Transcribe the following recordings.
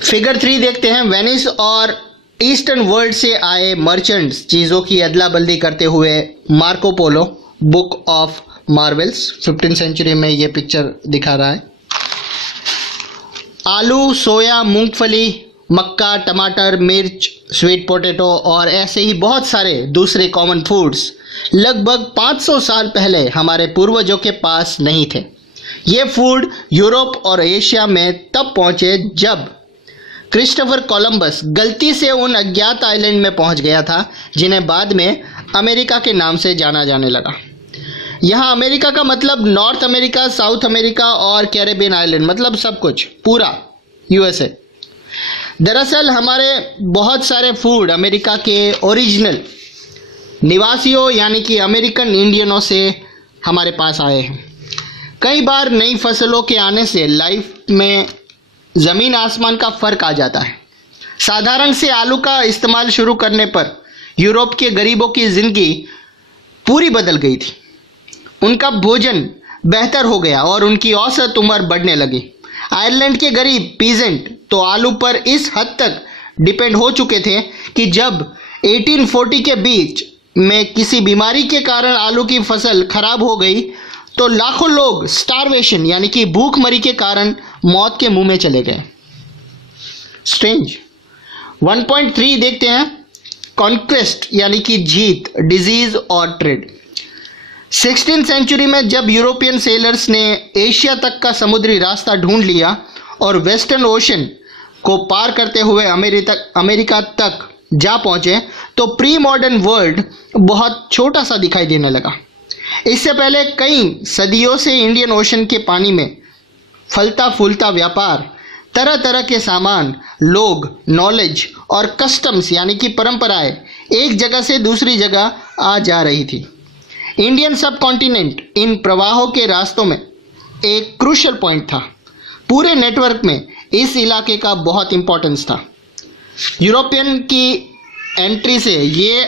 Figure 3 देखते हैं। Venice और ईस्टर्न वर्ल्ड से आए मर्चेंट्स चीज़ों की अदला बदली करते हुए Marco Polo, Book of Marvels, 15th century में ये पिक्चर दिखा रहा है। आलू, सोया, मूंगफली, मक्का, टमाटर, मिर्च, स्वीट पोटैटो और ऐसे ही बहुत सारे दूसरे कॉमन फूड्स लगभग 500 साल पहले हमारे पूर्वजों के पास नहीं थे। ये फूड यूरोप और एशिया में तब पहुंचे जब क्रिस्टोफर कोलंबस गलती से उन अज्ञात आइलैंड में पहुंच गया था जिन्हें बाद में अमेरिका के नाम से जाना जाने लगा। यहाँ अमेरिका का मतलब नॉर्थ अमेरिका, साउथ अमेरिका और कैरेबियन आइलैंड, मतलब सब कुछ, पूरा यूएसए। दरअसल हमारे बहुत सारे फूड अमेरिका के ओरिजिनल निवासियों यानी कि अमेरिकन इंडियनों से हमारे पास आए हैं। कई बार नई फसलों के आने से लाइफ में ज़मीन आसमान का फ़र्क आ जाता है। साधारण से आलू का इस्तेमाल शुरू करने पर यूरोप के गरीबों की ज़िंदगी पूरी बदल गई थी। उनका भोजन बेहतर हो गया और उनकी औसत उम्र बढ़ने लगी। आयरलैंड के गरीब पीजेंट तो आलू पर इस हद तक डिपेंड हो चुके थे कि जब 1840 के बीच में किसी बीमारी के कारण आलू की फसल खराब हो गई तो लाखों लोग स्टारवेशन यानी कि भूखमरी के कारण मौत के मुंह में चले गए। स्ट्रेंज। 1.3 देखते हैं। कॉन्क्वेस्ट यानी कि जीत, डिजीज और ट्रेड। 16th सेंचुरी में जब यूरोपियन सेलर्स ने एशिया तक का समुद्री रास्ता ढूंढ लिया और वेस्टर्न ओशन को पार करते हुए अमेरिका तक जा पहुंचे तो प्री मॉडर्न वर्ल्ड बहुत छोटा सा दिखाई देने लगा। इससे पहले कई सदियों से इंडियन ओशन के पानी में फलता फूलता व्यापार, तरह तरह के सामान, लोग, नॉलेज और कस्टम्स यानी कि परंपराएं एक जगह से दूसरी जगह आ जा रही थी। इंडियन सब कॉन्टिनेंट इन प्रवाहों के रास्तों में एक क्रूशियल पॉइंट था। पूरे नेटवर्क में इस इलाके का बहुत इंपॉर्टेंस था। यूरोपियन की एंट्री से ये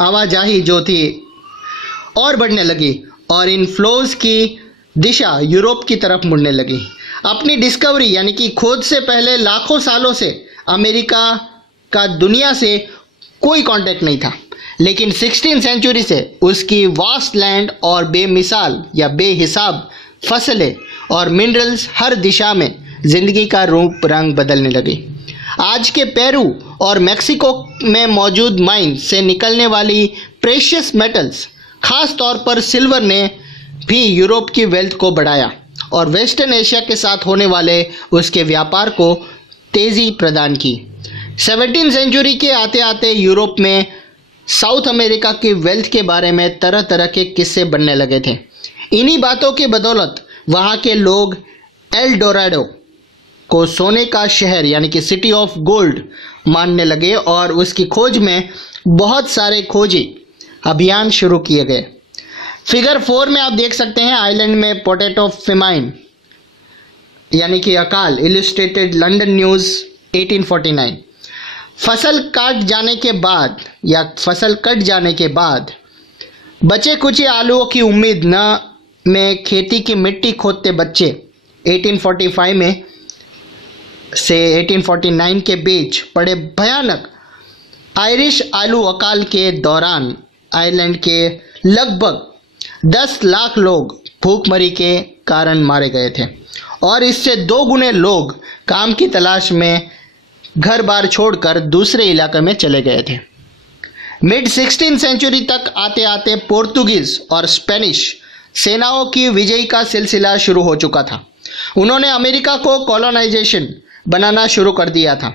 आवाजाही जो थी और बढ़ने लगी और इन फ्लोज की दिशा यूरोप की तरफ मुड़ने लगी। अपनी डिस्कवरी यानी कि खोज से पहले लाखों सालों से अमेरिका का दुनिया से कोई कांटेक्ट नहीं था, लेकिन 16th सेंचुरी से उसकी वास्ट लैंड और बेमिसाल या बेहिसाब फसलें और मिनरल्स हर दिशा में ज़िंदगी का रूप रंग बदलने लगी। आज के पेरू और मेक्सिको में मौजूद माइन से निकलने वाली प्रेशियस मेटल्स, खास तौर पर सिल्वर ने भी यूरोप की वेल्थ को बढ़ाया और वेस्टर्न एशिया के साथ होने वाले उसके व्यापार को तेज़ी प्रदान की। 17th सेंचुरी के आते आते यूरोप में साउथ अमेरिका की वेल्थ के बारे में तरह तरह के किस्से बनने लगे थे। इन्हीं बातों की बदौलत वहाँ के लोग एल डोराडो को सोने का शहर यानी कि सिटी ऑफ गोल्ड मानने लगे और उसकी खोज में बहुत सारे खोजी अभियान शुरू किए गए। फिगर 4 में आप देख सकते हैं आइलैंड में पोटैटो फेमाइन यानी कि अकाल, इलस्ट्रेटेड लंदन न्यूज़ 1849। फसल कट जाने के बाद बचे कुछ आलूओं की उम्मीद न में खेती की मिट्टी खोदते बच्चे 1845 में से 1849 के बीच पड़े भयानक आयरिश आलू अकाल के दौरान आयरलैंड के लगभग 10 लाख लोग भूखमरी के कारण मारे गए थे और इससे 2 गुने लोग काम की तलाश में घर बार छोड़कर दूसरे इलाके में चले गए थे। मिड 16th सेंचुरी तक आते आते पोर्तुगीज और स्पेनिश सेनाओं की विजय का सिलसिला शुरू हो चुका था। उन्होंने अमेरिका को कॉलोनाइजेशन बनाना शुरू कर दिया था।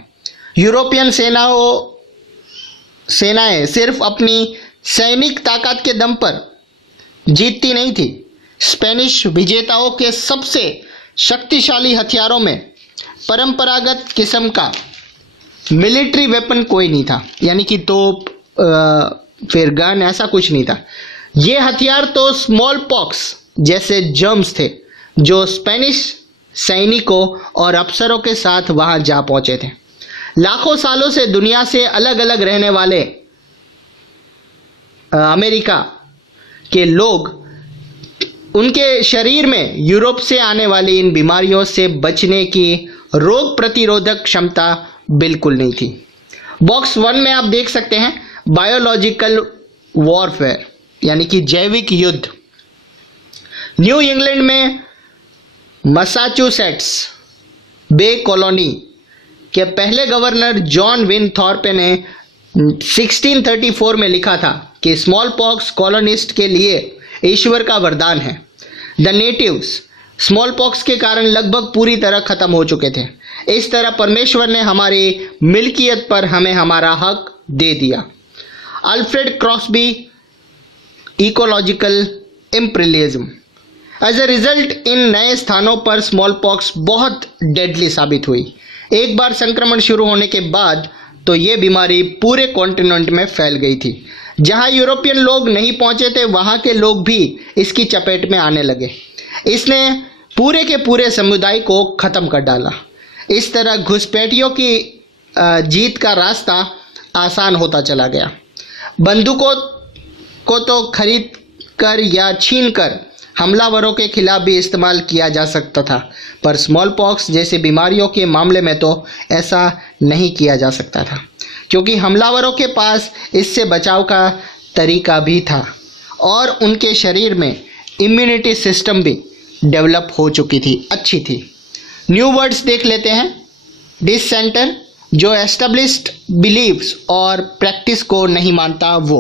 यूरोपियन सेनाएं सिर्फ अपनी सैनिक ताकत के दम पर जीतती नहीं थी। स्पेनिश विजेताओं के सबसे शक्तिशाली हथियारों में परंपरागत किस्म का मिलिट्री वेपन कोई नहीं था, यानी कि तोप फिर गन ऐसा कुछ नहीं था। ये हथियार तो स्मॉल पॉक्स जैसे जर्म्स थे जो स्पेनिश सैनिकों और अफसरों के साथ वहां जा पहुंचे थे। लाखों सालों से दुनिया से अलग अलग रहने वाले अमेरिका के लोग उनके शरीर में यूरोप से आने वाली इन बीमारियों से बचने की रोग प्रतिरोधक क्षमता बिल्कुल नहीं थी। बॉक्स 1 में आप देख सकते हैं बायोलॉजिकल वॉरफेयर यानी कि जैविक युद्ध। न्यू इंग्लैंड में मैसाचुसेट्स बे कॉलोनी के पहले गवर्नर जॉन विनथॉर्प ने 1634 में लिखा था कि स्मॉल पॉक्स कॉलोनिस्ट के लिए ईश्वर का वरदान है। द नेटिव्स स्मॉल पॉक्स के कारण लगभग पूरी तरह खत्म हो चुके थे। इस तरह परमेश्वर ने हमारी मिल्कियत पर हमें हमारा हक दे दिया। Alfred Crosby ecological imperialism. As a result इन नए स्थानों पर स्मॉल पॉक्स बहुत डेडली साबित हुई। एक बार संक्रमण शुरू होने के बाद तो ये बीमारी पूरे कॉन्टिनेंट में फैल गई थी। जहां यूरोपियन लोग नहीं पहुंचे थे वहां के लोग भी इसकी चपेट में आने लगे। इसने पूरे के पूरे समुदाय को ख़त्म कर डाला। इस तरह घुसपैठियों की जीत का रास्ता आसान होता चला गया। बंदूकों को तो खरीद कर या छीन कर हमलावरों के खिलाफ भी इस्तेमाल किया जा सकता था, पर स्मॉल पॉक्स जैसी बीमारियों के मामले में तो ऐसा नहीं किया जा सकता था, क्योंकि हमलावरों के पास इससे बचाव का तरीका भी था और उनके शरीर में इम्यूनिटी सिस्टम भी डेवलप हो चुकी थी, अच्छी थी। न्यू वर्ड्स देख लेते हैं। डिससेंटर जो एस्टेब्लिश्ड बिलीव्स और प्रैक्टिस को नहीं मानता वो।